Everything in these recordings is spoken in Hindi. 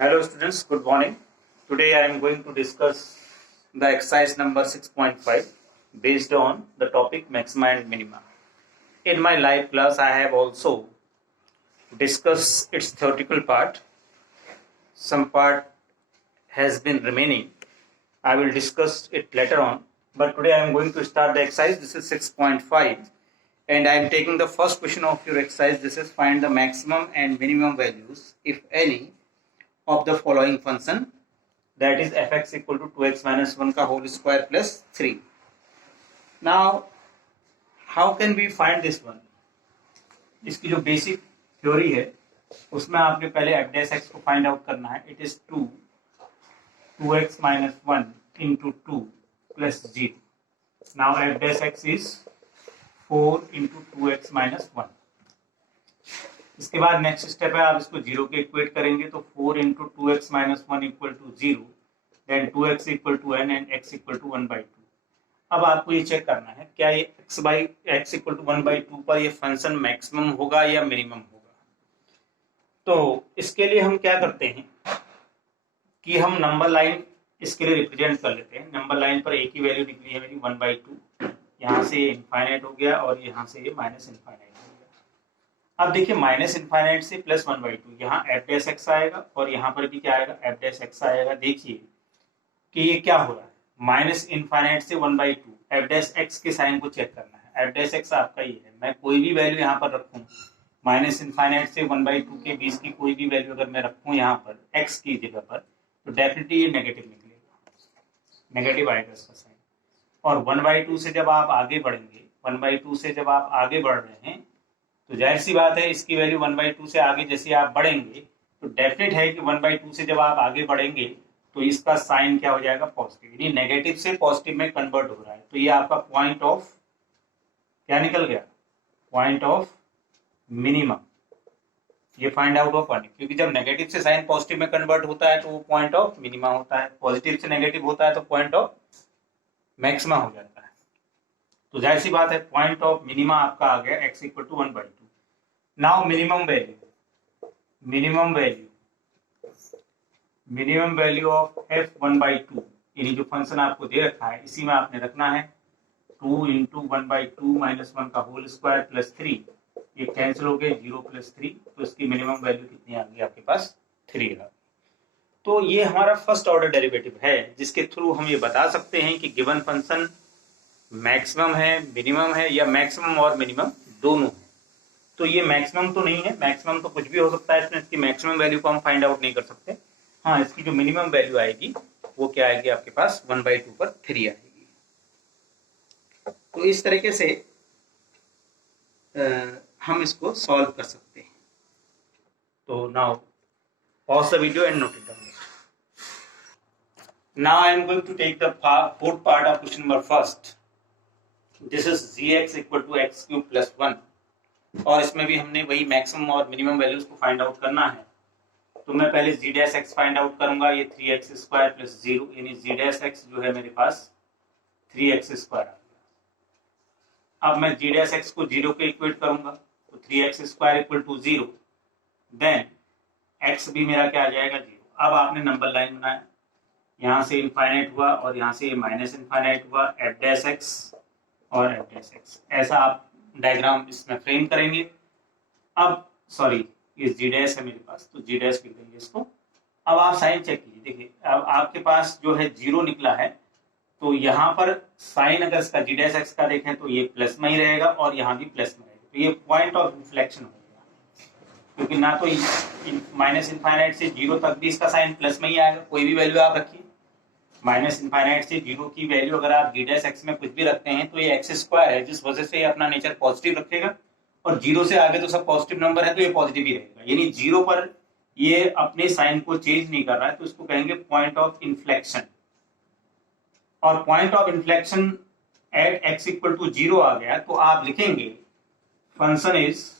Hello students, good morning. Today I am going to discuss the exercise number 6.5 based on the topic maxima and minima. In my live class I have also discussed its theoretical part. Some part has been remaining. I will discuss it later on. But today I am going to start the exercise. This is 6.5 and I am taking the first question of your exercise. This is find the maximum and minimum values, if any, of the following function, that is fx equal to 2x minus 1 का whole square plus 3. Now how can we find this one? इसकी जो बेसिक थ्योरी है उसमें आपने पहले f dash x को फाइंड आउट करना है. It is 2x minus 1 into 2 plus 0. Now f dash x is 4 into 2x minus 1. इसके बाद नेक्स्ट स्टेप है, आप इसको 0 के इक्वेट करेंगे तो 4 into 2x minus 1 equal to 0, then 2x equal to n and x equal to 1 by 2. अब आपको ये चेक करना है क्या ये x equal to 1 by 2 पर ये फंक्शन मैक्सिमम होगा या मिनिमम होगा. तो इसके लिए हम क्या करते हैं कि हम नंबर लाइन इसके लिए रिप्रेजेंट कर लेते हैं. नंबर लाइन पर एक ही वैल्यू निकली है मेरी 1 by 2. यहाँ से इनफाइनाइट हो गया और यहाँ से ये माइनस इनफाइनाइट. अब देखिए माइनस इनफाइनाइट से प्लस 1 by 2, यहाँ एफ डैश एक्स आएगा और यहाँ पर भी क्या आएगा, एफ डैश एक्स आएगा. देखिए कि ये क्या हो रहा है, माइनस इनफाइनाइट से 1 by 2, एफ डैश एक्स के साइन को चेक करना है. एफ डैश एक्स आपका ये है, मैं कोई भी वैल्यू यहाँ पर रखूँ माइनस इनफाइनाइट से 1 by 2 के बीच की कोई भी वैल्यू अगर मैं रखूँ यहाँ पर एक्स की जगह पर, तो डेफिनेटली ये नेगेटिव निकलेगा, नेगेटिव आएगा इसका साइन. और 1 by 2 से जब आप आगे बढ़ेंगे, 1 by 2 से जब आप आगे बढ़ रहे हैं तो जाहिर सी बात है इसकी वैल्यू 1 by 2 से आगे जैसे आप बढ़ेंगे तो डेफिनेट है कि 1 by 2 से जब आप आगे बढ़ेंगे तो इसका साइन क्या हो जाएगा, पॉजिटिव. यानी नेगेटिव से पॉजिटिव में कन्वर्ट हो रहा है. तो ये आपका पॉइंट ऑफ क्या निकल गया, पॉइंट ऑफ मिनिमम. ये फाइंड आउट ऑफ पॉइंट, क्योंकि जब नेगेटिव से साइन पॉजिटिव में कन्वर्ट होता है तो वो पॉइंट ऑफ मिनिमा होता है. पॉजिटिव से नेगेटिव होता है तो पॉइंट ऑफ मैक्सिमा हो जाता है. तो जाहिर सी बात है पॉइंट ऑफ मिनिमा आपका आ गया x equal to 1 by 2. Now minimum value of f 1 by 2, यानी जो फंक्शन आपको दे रखा है इसी में आपने रखना है 2 into 1 by 2 minus 1 का होल स्क्वायर प्लस 3. ये कैंसिल हो गए 0 plus 3, तो इसकी मिनिमम वैल्यू कितनी आ गई आपके पास, 3 आ गई. तो ये हमारा फर्स्ट ऑर्डर डेरिवेटिव है जिसके थ्रू हम ये बता सकते हैं कि गिवन फंक्शन मैक्सिमम है, मिनिमम है, या मैक्सिमम और मिनिमम दोनों है. तो ये मैक्सिमम तो नहीं है, मैक्सिमम तो कुछ भी हो सकता है, इसमें इसकी मैक्सिमम वैल्यू को हम फाइंड आउट नहीं कर सकते. हाँ, इसकी जो मिनिमम वैल्यू आएगी वो क्या आएगी आपके पास, 1 by 2 पर 3 आएगी. तो इस तरीके से हम इसको सॉल्व कर सकते हैं. तो now pause the video and note it down. Now I am going to take the fourth part of question number first. This is gx equal to x cube plus 1. और इसमें भी हमने वही मैक्सिमम और मिनिमम वैल्यूज को फाइंड आउट करना है. तो मैं पहले जी डैश एक्स फाइंड आउट करूंगा. ये 3x स्क्वायर प्लस 0, यानी जी डैश एक्स जो है मेरे पास 3x स्क्वायर आ गया. अब मैं जी डैश एक्स को 0 के इक्वेट करूंगा तो 3x square equal to 0, then x भी मेरा क्या आ जाएगा, 0. अब आपने नंबर लाइन बनाया, यहाँ से इनफाइनाइट हुआ और यहाँ से माइनस इनफाइनाइट हुआ, एफ डैश एक्स और एफ डैश एक्स. ऐसा आप डायग्राम इसमें फ्रेम करेंगे. अब सॉरी, ये जी डैश है मेरे पास, तो जी डैश लिख देंगे इसको. अब आप साइन चेक कीजिए. देखिए अब आपके पास जो है 0 निकला है, तो यहाँ पर साइन अगर इसका जी डैश एक्स का देखें तो ये प्लस में ही रहेगा और यहाँ भी प्लस में रहेगा. तो ये पॉइंट ऑफ इन्फ्लेक्शन हो जाएगा, क्योंकि ना तो माइनस इनफाइनाइट से 0 तक भी इसका साइन प्लस में ही आएगा. कोई भी वैल्यू आप रखिए, माइनस इनफाइनाइट से 0 की वैल्यू अगर आप जी डैश एक्स में कुछ भी रखते हैं तो ये एक्स स्क्वायर है, जिस वजह से ये अपना नेचर पॉजिटिव रखेगा. और 0 से आगे तो सब पॉजिटिव नंबर है तो ये पॉजिटिव ही रहेगा. यानी 0 पर ये अपने साइन को चेंज नहीं कर रहा है, तो इसको कहेंगे पॉइंट ऑफ इन्फ्लेक्शन. और point of inflection at x equal to 0 आ गया तो आप लिखेंगे function is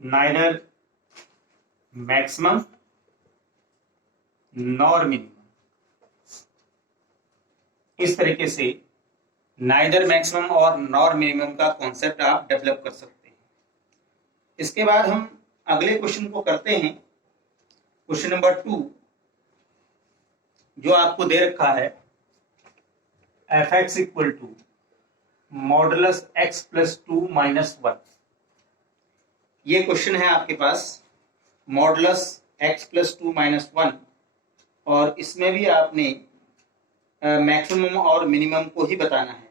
neither maximum nor minimum. इस तरीके से नाइदर मैक्सिमम और नॉर मिनिमम का कॉन्सेप्ट आप डेवलप कर सकते हैं. इसके बाद हम अगले क्वेश्चन को करते हैं। क्वेश्चन नंबर 2 जो आपको दे रखा है, f x equal to modulus x plus 2 minus 1। ये क्वेश्चन है आपके पास, मॉडुलस एक्स प्लस 2 माइनस 1, और इसमें भी आपने मैक्सिमम और मिनिमम को ही बताना है।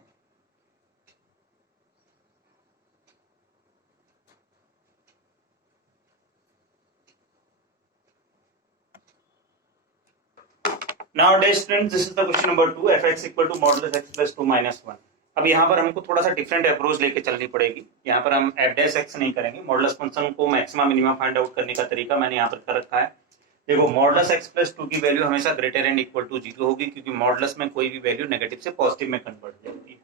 Nowadays friends, this is the question number 2, fx equal to modulus x plus 2 minus 1। अब यहाँ पर हमको थोड़ा सा डिफरेंट अप्रोच लेके चलनी पड़ेगी। यहाँ पर हम एफ डैश एक्स नहीं करेंगे, मॉडुलस फंक्शन को मैक्सिमा मिनिमा फाइंड आउट करने का तरीका मैंने यहाँ पर कर रखा है। देखो, मॉडुलस एक्स प्लस 2 की वैल्यू हमेशा ग्रेटर एंड इक्वल टू 0 होगी, क्योंकि मॉडुलस में कोई भी वैल्यू नेगेटिव से पॉजिटिव में कन्वर्ट हो जाती है।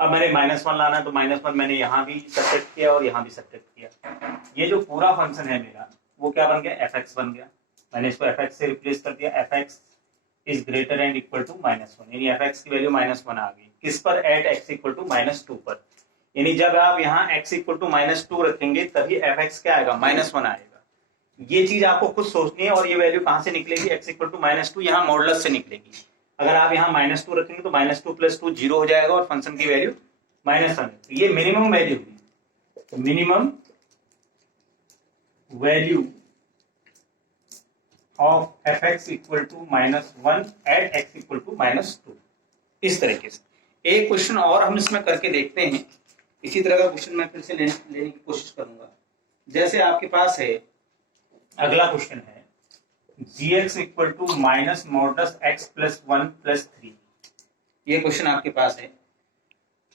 अब मैंने -1 लाना है, तो -1 मैंने यहाँ भी सब्ट्रैक्ट किया और यहाँ भी सब्ट्रैक्ट किया। ये जो पूरा फंक्शन है मेरा, वो क्या बन गया, एफ एक्स बन गया। मैंने इसको एफ एक्स से रिप्लेस कर दिया, f x is greater and equal to -1, यानी एफ एक्स की वैल्यू -1 आ गई। किस पर, एट एक्स इक्वल टू -2 पर। यानी जब आप यहाँ x इक्वल टू -2 रखेंगे तभी एफ एक्स क्या आएगा, -1 आएगा। ये चीज आपको खुद सोचनी है। और ये वैल्यू कहां से निकलेगी, x इक्वल टू -2 यहाँ मॉडुलस से निकलेगी। अगर आप यहाँ -2 रखेंगे तो -2 + 2 0 हो जाएगा और फंक्शन की वैल्यू -1। तो ये मिनिमम वैल्यू हुई, minimum value of f x equal to -1 at x equal to -2। इस तरीके से एक क्वेश्चन और हम इसमें करके देखते हैं। इसी तरह का क्वेश्चन मैं फिर से लेने की कोशिश करूंगा। जैसे आपके पास है, अगला क्वेश्चन है gx equal to minus modulus x plus 1 plus 3। ये क्वेश्चन आपके पास है।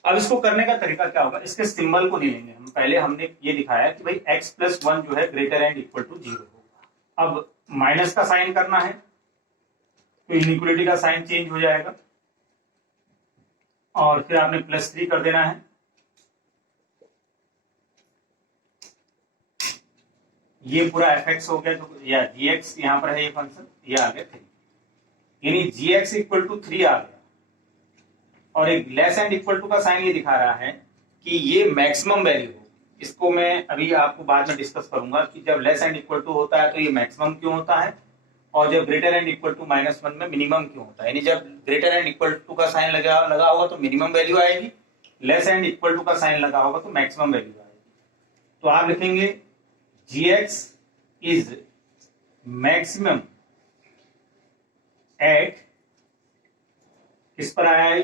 अब इसको करने का तरीका क्या होगा, इसके सिंबल को ले लेंगे हम। पहले हमने ये दिखाया कि भाई x प्लस 1 जो है ग्रेटर एंड इक्वल टू 0 होगा। अब माइनस का साइन करना है तो इनइक्वलिटी का साइन चेंज हो जाएगा, और फिर आपने +3 कर देना है। ये पूरा एफ एक्स हो गया, तो या जी एक्स यहाँ पर है, ये फंक्शन ये आ गया 3, यानी जी एक्स इक्वल टू 3 आ गया। और एक लेस एंड इक्वल टू का साइन ये दिखा रहा है कि ये मैक्सिमम वैल्यू हो। इसको मैं अभी आपको बाद में डिस्कस करूंगा कि जब लेस एंड इक्वल टू होता है तो ये मैक्सिमम क्यों होता है, और जब ग्रेटर एंड इक्वल टू -1 में मिनिमम क्यों होता है। यानी जब ग्रेटर एंड इक्वल टू का साइन लगा होगा तो मिनिमम वैल्यू आएगी, लेस एंड इक्वल टू का साइन लगा होगा तो मैक्सिमम वैल्यू आएगी। तो आप लिखेंगे gx is maximum at, किस पर आया है,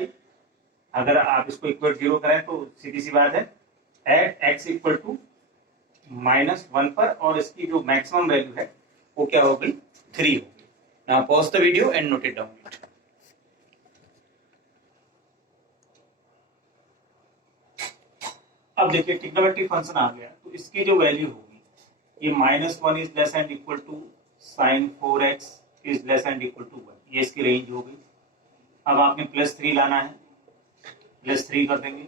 अगर आप इसको इक्वल 0 करें तो सीधी सी बात है एट x इक्वल टू -1 पर, और इसकी जो मैक्सिमम वैल्यू है वो क्या हो गई, 3 हो गई। Now pause the video and note it down. अब देखिए ट्रिग्नोमेट्रिक फंक्शन आ गया, तो इसकी जो वैल्यू होगी, ये -1 is less and equal to sin 4x is less and equal to 1, ये इसकी रेंज हो गई। अब आपने +3 लाना है, +3 कर देंगे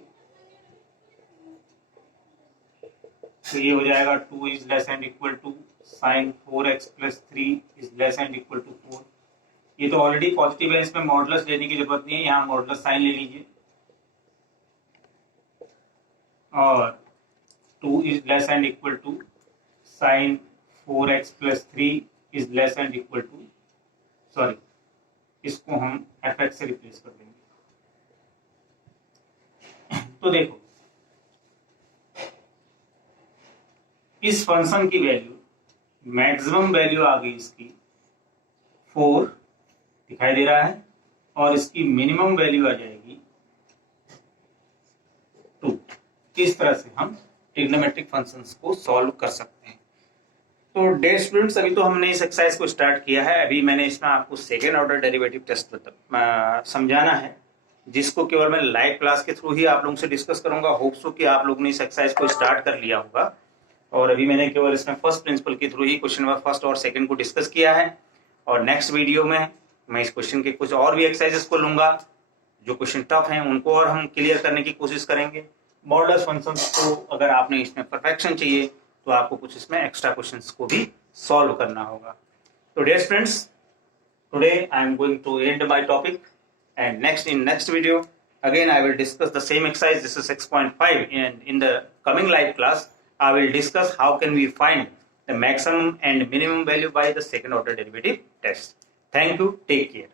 तो ये हो जाएगा 2 is less and equal to sin 4x plus 3 is less and equal to 4। ये तो ऑलरेडी पॉजिटिव है, इसमें मॉडुलस लेने की जरूरत नहीं है, यहाँ मॉडुलस साइन ले लीजिए। और 2 is less and equal to sin 4x plus 3 is less and equal to, sorry इसको हम fx से रिप्लेस कर देंगे। तो देखो इस फंक्शन की वैल्यू, मैक्सिमम वैल्यू आ गई इसकी 4 दिखाई दे रहा है, और इसकी मिनिमम वैल्यू आ जाएगी 2। इस तरह से हम ट्रिग्नोमेट्रिक फंक्शंस को सॉल्व कर सकते हैं। तो डियर स्टूडेंट्स, अभी तो हमने इस एक्सरसाइज को स्टार्ट किया है। अभी मैंने इसमें आपको सेकेंड ऑर्डर डेरिवेटिव टेस्ट समझाना है, जिसको केवल मैं लाइव क्लास के थ्रू ही आप लोगों से डिस्कस करूंगा। होप सो कि आप लोगों ने इस एक्सरसाइज को स्टार्ट कर लिया होगा, और अभी मैंने केवल इसमें फर्स्ट प्रिंसिपल के थ्रू ही क्वेश्चन नंबर फर्स्ट और सेकंड को डिस्कस किया है। और नेक्स्ट वीडियो में मैं इस क्वेश्चन के कुछ और भी एक्सरसाइजेस को लूंगा, जो क्वेश्चन टफ हैं उनको और हम क्लियर करने की कोशिश करेंगे। मॉडुलस फंक्शंस को अगर आपने इसमें परफेक्शन चाहिए तो आपको कुछ इसमें एक्स्ट्रा क्वेश्चंस को भी सॉल्व करना होगा। तो dear friends, today I am going to end my topic, and next video again I will discuss the same exercise. This is 6.5, and in the coming live class I will discuss how can we find the maximum and minimum value by the second order derivative test. Thank you. Take care.